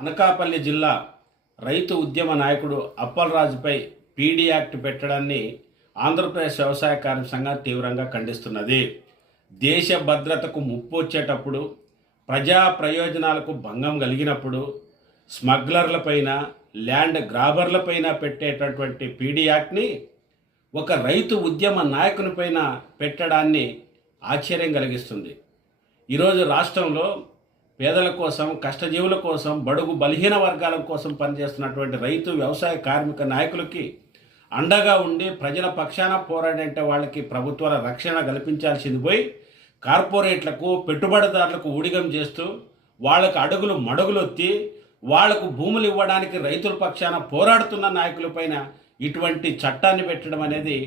అనకాపల్లి జిల్లా రైతు ఉద్యమ నాయకుడు అప్పలరాజుపై పీడీ యాక్ట్ పెట్టడాన్ని ఆంధ్రప్రదేశ్ వ్యవసాయ కార్మిక సంఘం తీవ్రంగా ఖండిస్తున్నది. దేశ భద్రతకు ముప్పు వచ్చేటప్పుడు ప్రజా ప్రయోజనాలకు భంగం కలిగినప్పుడు స్మగ్లర్లపైన ల్యాండ్ గ్రాబర్లపైన పెట్టేటటువంటి పీడీ యాక్ట్ని ఒక రైతు ఉద్యమ నాయకునిపైన పెట్టడాన్ని ఆశ్చర్యం కలిగిస్తుంది. ఈరోజు రాష్ట్రంలో పేదల కోసం కష్టజీవుల కోసం బడుగు బలహీన వర్గాల కోసం పనిచేస్తున్నటువంటి రైతు వ్యవసాయ కార్మిక నాయకులకి అండగా ఉండి ప్రజల పక్షాన పోరాడంటే వాళ్ళకి ప్రభుత్వాల రక్షణ కల్పించాల్సింది పోయి కార్పొరేట్లకు పెట్టుబడిదారులకు ఊడిగం చేస్తూ వాళ్ళకు అడుగులు మడుగులొత్తి వాళ్ళకు భూములు ఇవ్వడానికి రైతుల పక్షాన పోరాడుతున్న నాయకులపైన ఇటువంటి చట్టాన్ని పెట్టడం అనేది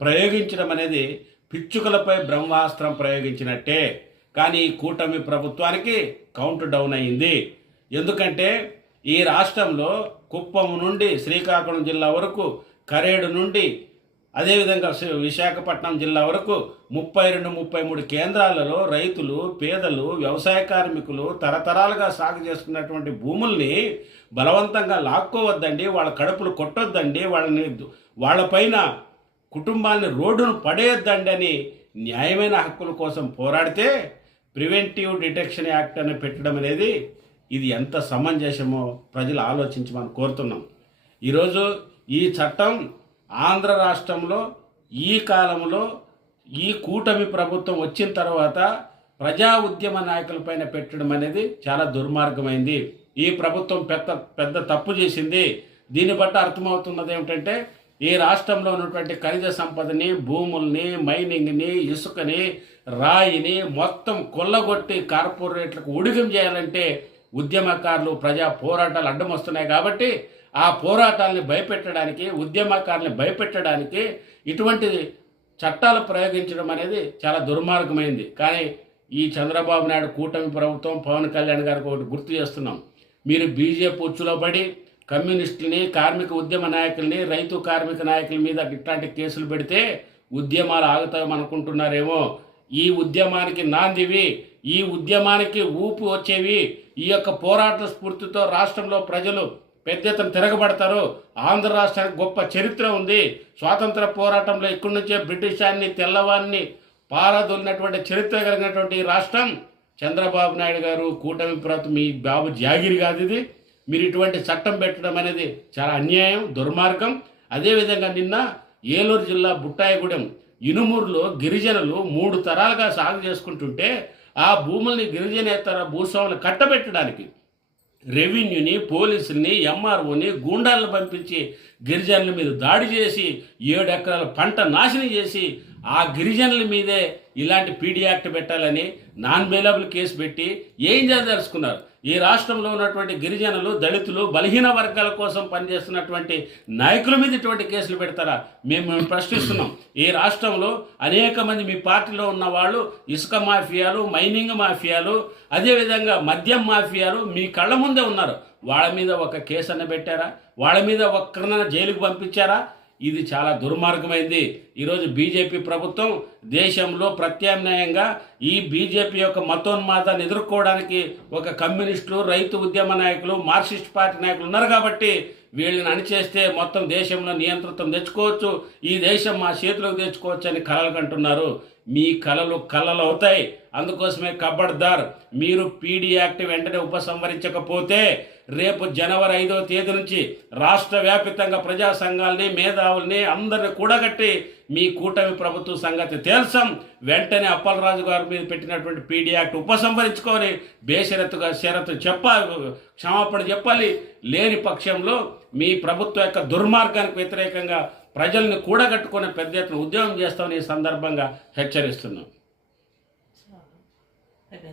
ప్రయోగించడం అనేది పిచ్చుకలపై బ్రహ్మాస్త్రం ప్రయోగించినట్టే. కానీ ఈ కూటమి ప్రభుత్వానికి కౌంట్ డౌన్ అయింది. ఎందుకంటే ఈ రాష్ట్రంలో కుప్పం నుండి శ్రీకాకుళం జిల్లా వరకు కరేడు నుండి అదేవిధంగా విశాఖపట్నం జిల్లా వరకు ముప్పై రెండు ముప్పై మూడు కేంద్రాలలో రైతులు పేదలు వ్యవసాయ కార్మికులు తరతరాలుగా సాగు చేసుకున్నటువంటి భూముల్ని బలవంతంగా లాక్కోవద్దండి వాళ్ళ కడుపులు కొట్టొద్దండి వాళ్ళని వాళ్ళపైన కుటుంబాన్ని రోడ్డును పడేయొద్దండి అని న్యాయమైన హక్కుల కోసం పోరాడితే ప్రివెంటివ్ డిటెక్షన్ యాక్ట్ అని పెట్టడం అనేది ఇది ఎంత సమంజసమో ప్రజలు ఆలోచించమని కోరుతున్నాం. ఈరోజు ఈ చట్టం ఆంధ్ర రాష్ట్రంలో ఈ కాలంలో ఈ కూటమి ప్రభుత్వం వచ్చిన తర్వాత ప్రజా ఉద్యమ నాయకులపైన పెట్టడం అనేది చాలా దుర్మార్గమైంది. ఈ ప్రభుత్వం పెద్ద పెద్ద తప్పు చేసింది. దీన్ని బట్టి అర్థమవుతున్నది ఏమిటంటే ఈ రాష్ట్రంలో ఉన్నటువంటి ఖనిజ సంపదని భూముల్ని మైనింగ్ని ఇసుకని రాయిని మొత్తం కొల్లగొట్టి కార్పొరేట్లకు ఉడిగం చేయాలంటే ఉద్యమకారులు ప్రజా పోరాటాలు అడ్డం వస్తున్నాయి కాబట్టి ఆ పోరాటాలని భయపెట్టడానికి ఉద్యమకారుల్ని భయపెట్టడానికి ఇటువంటి చట్టాలు ప్రయోగించడం అనేది చాలా దుర్మార్గమైంది. కానీ ఈ చంద్రబాబు నాయుడు కూటమి ప్రభుత్వం పవన్ కళ్యాణ్ గారికి ఒకటి గుర్తు చేస్తున్నాం. మీరు బీజేపీ ఉచ్చులో పడి కమ్యూనిస్టులని కార్మిక ఉద్యమ నాయకుల్ని రైతు కార్మిక నాయకుల మీద ఇట్లాంటి కేసులు పెడితే ఉద్యమాలు ఆగుతాయని అనుకుంటున్నారేమో. ఈ ఉద్యమానికి నాందివి ఈ ఉద్యమానికి ఊపు వచ్చేవి ఈ యొక్క పోరాట స్ఫూర్తితో రాష్ట్రంలో ప్రజలు పెద్ద ఎత్తున తిరగబడతారు. ఆంధ్ర రాష్ట్రానికి గొప్ప చరిత్ర ఉంది. స్వాతంత్ర పోరాటంలో ఇక్కడి నుంచే బ్రిటిషాన్ని తెల్లవాన్ని పారదొలినటువంటి చరిత్ర కలిగినటువంటి రాష్ట్రం చంద్రబాబు నాయుడు గారు కూటమి ప్రభుత్వం మీ బాబు జాగిరి కాదు ఇది మీరు ఇటువంటి చట్టం పెట్టడం అనేది చాలా అన్యాయం దుర్మార్గం. అదేవిధంగా నిన్న ఏలూరు జిల్లా బుట్టాయిగూడెం ఇనుమూరులో గిరిజనులు మూడు తరాలుగా సాగు చేసుకుంటుంటే ఆ భూముల్ని గిరిజనేతర భూస్వాములు కట్టబెట్టడానికి రెవెన్యూని పోలీసుల్ని ఎంఆర్ఓని గూండాలను పంపించి గిరిజనుల మీద దాడి చేసి ఏడు ఎకరాల పంట నాశనం చేసి ఆ గిరిజనుల మీదే ఇలాంటి పీడీ యాక్ట్ పెట్టాలని నాన్ బెయిలబుల్ కేసు పెట్టి ఏం చేయదలుచుకున్నారు ఈ రాష్ట్రంలో ఉన్నటువంటి గిరిజనులు దళితులు బలహీన వర్గాల కోసం పనిచేస్తున్నటువంటి నాయకుల మీద ఇటువంటి కేసులు పెడతారా? మేము మేము ప్రశ్నిస్తున్నాం. ఈ రాష్ట్రంలో అనేక మంది మీ పార్టీలో ఉన్న వాళ్ళు ఇసుక మాఫియాలు మైనింగ్ మాఫియాలు అదేవిధంగా మద్యం మాఫియాలు మీ కళ్ళ ముందే ఉన్నారు. వాళ్ళ మీద ఒక కేసు అన్న పెట్టారా? వాళ్ళ మీద ఒక్కరిన జైలుకు పంపించారా? ఇది చాలా దుర్మార్గమైంది. ఈరోజు బీజేపీ ప్రభుత్వం దేశంలో ప్రత్యామ్నాయంగా ఈ బీజేపీ యొక్క మతోన్మాదాన్ని ఎదుర్కోవడానికి ఒక కమ్యూనిస్టులు రైతు ఉద్యమ నాయకులు మార్క్సిస్ట్ పార్టీ నాయకులు ఉన్నారు కాబట్టి వీళ్ళని అణిచేస్తే మొత్తం దేశంలో నియంత్రితం తెచ్చుకోవచ్చు. ఈ దేశం మా చేతిలోకి తెచ్చుకోవచ్చు అని కలలు కంటున్నారు. మీ కలలు కలలు అవుతాయి. అందుకోసమే కబడ్దార్. మీరు పీడీ యాక్ట్ వెంటనే ఉపసంహరించకపోతే రేపు జనవరి ఐదవ తేదీ నుంచి రాష్ట్ర వ్యాప్తంగా ప్రజా సంఘాలని మేధావుల్ని అందరిని కూడగట్టి మీ కూటమి ప్రభుత్వ సంగతి తేల్సాం. వెంటనే అప్పలరాజు గారి మీద పెట్టినటువంటి పీడీ యాక్ట్ ఉపసంహరించుకొని బేషరత్తుగా షరతు చెప్పాలి క్షమాపణ చెప్పాలి. లేని పక్షంలో మీ ప్రభుత్వ యొక్క దుర్మార్గానికి వ్యతిరేకంగా ప్రజల్ని కూడగట్టుకునే పెద్ద ఎత్తున ఉద్యోగం చేస్తామని ఈ సందర్భంగా హెచ్చరిస్తున్నాం. Bye-bye.